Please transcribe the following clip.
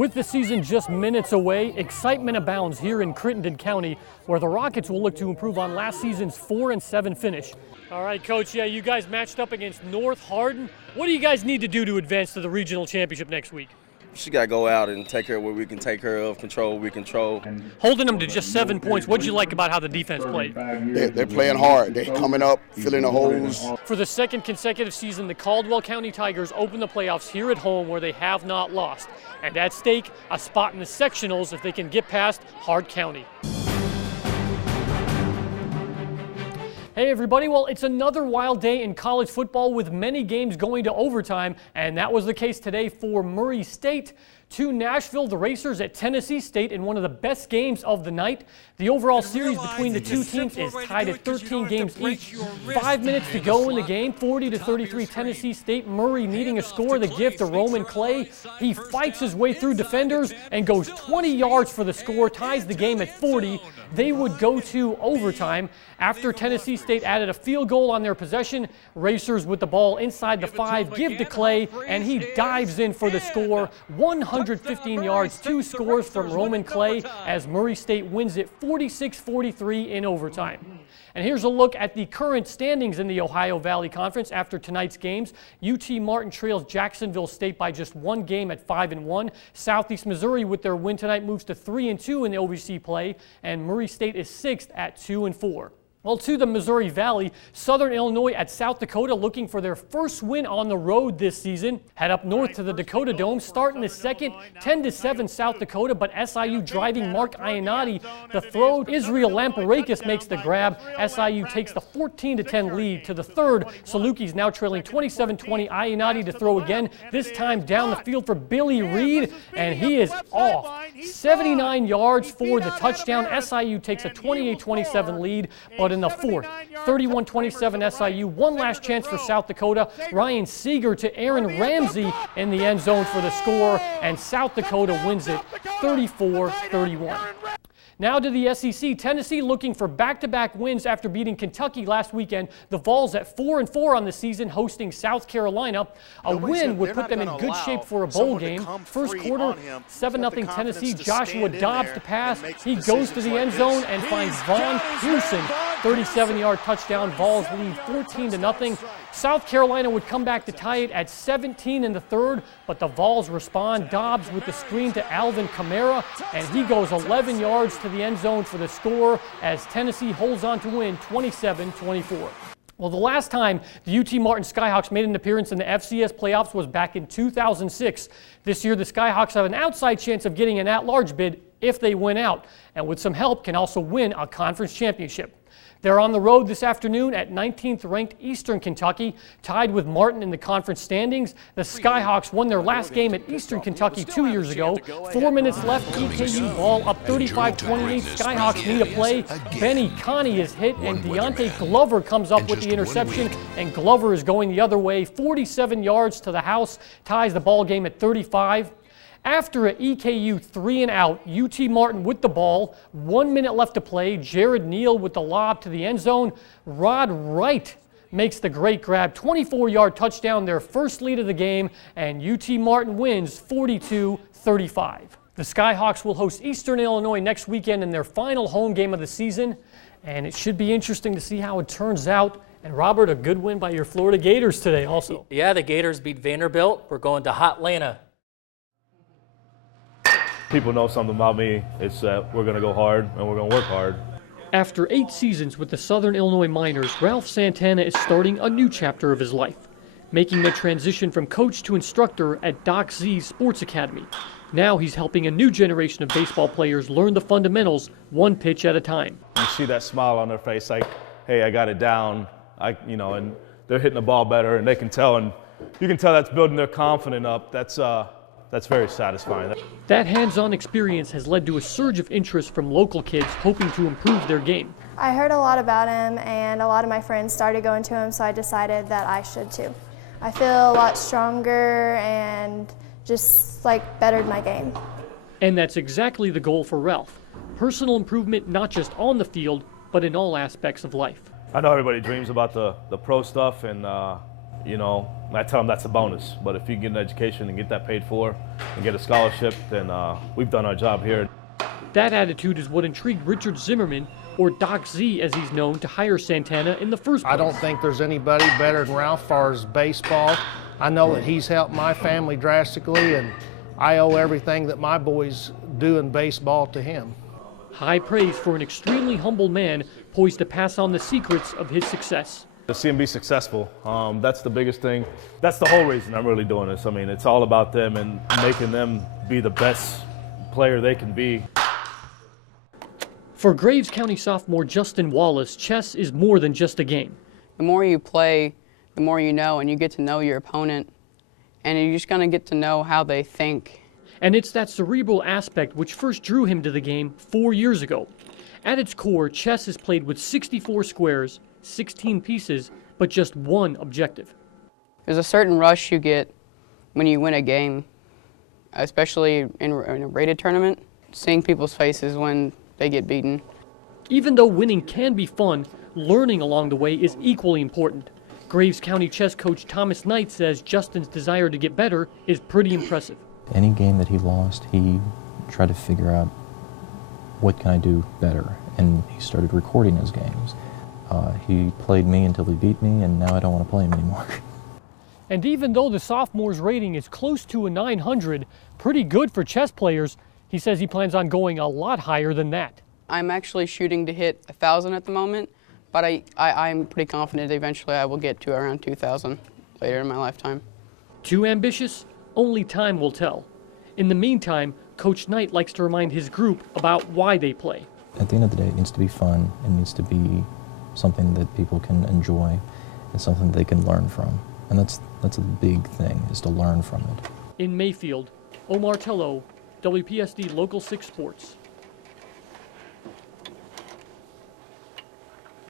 With the season just minutes away, excitement abounds here in Crittenden County, where the Rockets will look to improve on last season's 4-7 finish. All right, Coach, yeah, you guys matched up against North Hardin. What do you guys need to do to advance to the regional championship next week? She got to go out and take care of what we can take care of, control what we control. Holding them to just 7 points, what did you like about how the defense played? They're playing hard. They're coming up, filling the holes. For the second consecutive season, the Caldwell County Tigers open the playoffs here at home where they have not lost. And at stake, a spot in the sectionals if they can get past Hart County. Hey everybody, well, it's another wild day in college football with many games going to overtime, and that was the case today for Murray State. To Nashville, the Racers at Tennessee State in one of the best games of the night. The overall series between the two teams is tied at 13 games each. 5 minutes to go in the game, 40-33 Tennessee State. Murray needing a score, the gift to Roman Clay. He fights his way through defenders and goes 20 yards for the score, ties the game at 40. They would go to overtime. After Tennessee State added a field goal on their possession, Racers with the ball inside the 5 give to Clay, and he dives in for the score. 115 yards, 2 scores from Roman Clay as Murray State wins it 46-43 in overtime. And here's a look at the current standings in the Ohio Valley Conference after tonight's games. UT Martin trails Jacksonville State by just 1 game at 5-1. Southeast Missouri with their win tonight moves to 3-2 in the OVC play, and Murray State is 6th at 2-4. Well, to the Missouri Valley, Southern Illinois at South Dakota looking for their first win on the road this season. Head up north to the Dakota Dome, starting the second, 10-7 South Dakota, but SIU driving Mark Ionati. The throw, Israel Lamparikis makes the grab. SIU takes the 14-10 lead. To the third, Salukis now trailing 27-20. Ionati to throw again, this time down the field for Billy Reed, and he is off. 79 yards for the touchdown. SIU takes a 28-27 lead, but in the fourth, 31-27 SIU, one last chance for South Dakota. Ryan Seeger to Aaron Ramsey in the end zone for the score, and South Dakota wins it 34-31. Now to the SEC. Tennessee looking for back-to-back wins after beating Kentucky last weekend. The Vols at 4-4 on the season, hosting South Carolina. A win would put them in good shape for a bowl game. First quarter, 7-0 Tennessee. Joshua Dobbs to pass. He goes to the end zone and finds Vaughn Pearson. 37-yard touchdown. Vols lead 14-0. South Carolina would come back to tie it at 17 in the third, but the Vols respond. Dobbs with the screen to Alvin Kamara, and he goes 11 yards to the end zone for the score as Tennessee holds on to win 27-24. Well, the last time the UT Martin Skyhawks made an appearance in the FCS playoffs was back in 2006. This year, the Skyhawks have an outside chance of getting an at-large bid if they win out, and with some help can also win a conference championship. They're on the road this afternoon at 19th ranked Eastern Kentucky, tied with Martin in the conference standings. The Skyhawks won their last game at Eastern Kentucky 2 years ago. 4 minutes left, EKU ball up 35-28. Skyhawks need a play. Benny Connie is hit, and Deontay Glover comes up with the interception, and Glover is going the other way. 47 yards to the house, ties the ball game at 35. After an EKU 3-and-out, UT Martin with the ball, 1 minute left to play. Jared Neal with the lob to the end zone. Rod Wright makes the great grab, 24-yard touchdown, their first lead of the game, and UT Martin wins 42-35. The Skyhawks will host Eastern Illinois next weekend in their final home game of the season, and it should be interesting to see how it turns out. And Robert, a good win by your Florida Gators today also. Yeah, the Gators beat Vanderbilt. We're going to Hotlanta. People know something about me. It's that we're going to go hard and we're going to work hard. After 8 seasons with the Southern Illinois Miners, Ralph Santana is starting a new chapter of his life, making the transition from coach to instructor at Doc Z's Sports Academy. Now he's helping a new generation of baseball players learn the fundamentals one pitch at a time. You see that smile on their face like, hey, I got it down, and they're hitting the ball better, and they can tell, and you can tell that's building their confidence up. That's very satisfying. That hands-on experience has led to a surge of interest from local kids hoping to improve their game. I heard a lot about him, and a lot of my friends started going to him, so I decided that I should too. I feel a lot stronger and just bettered my game. And that's exactly the goal for Ralph. Personal improvement not just on the field, but in all aspects of life. I know everybody dreams about the pro stuff, and And I tell them that's a bonus. But if you get an education and get that paid for and get a scholarship, then we've done our job here. That attitude is what intrigued Richard Zimmerman, or Doc Z as he's known, to hire Santana in the first place. I don't think there's anybody better than Ralph as far as baseball. I know that he's helped my family drastically, and I owe everything that my boys do in baseball to him. High praise for an extremely humble man poised to pass on the secrets of his success. To see them be successful, that's the biggest thing. That's the whole reason I'm really doing this. I mean, it's all about them and making them be the best player they can be. For Graves County sophomore Justin Wallace, chess is more than just a game. The more you play, the more you know, and you get to know your opponent, and you're just going to get to know how they think. And it's that cerebral aspect which first drew him to the game 4 years ago. At its core, chess is played with 64 squares, 16 pieces, but just one objective. There's a certain rush you get when you win a game, especially in a rated tournament, seeing people's faces when they get beaten. Even though winning can be fun, learning along the way is equally important. Graves County chess coach Thomas Knight says Justin's desire to get better is pretty impressive. Any game that he lost, he tried to figure out what can I do better, and he started recording his games. He played me until he beat me, and now I don't want to play him anymore. And even though the sophomore's rating is close to a 900, pretty good for chess players, he says he plans on going a lot higher than that. I'm actually shooting to hit 1,000 at the moment, but I'm pretty confident eventually I will get to around 2,000 later in my lifetime. Too ambitious? Only time will tell. In the meantime, Coach Knight likes to remind his group about why they play. At the end of the day, it needs to be fun. It needs to be something that people can enjoy and something they can learn from. And that's a big thing, is to learn from it. In Mayfield, Omar Tellow, WPSD Local 6 Sports.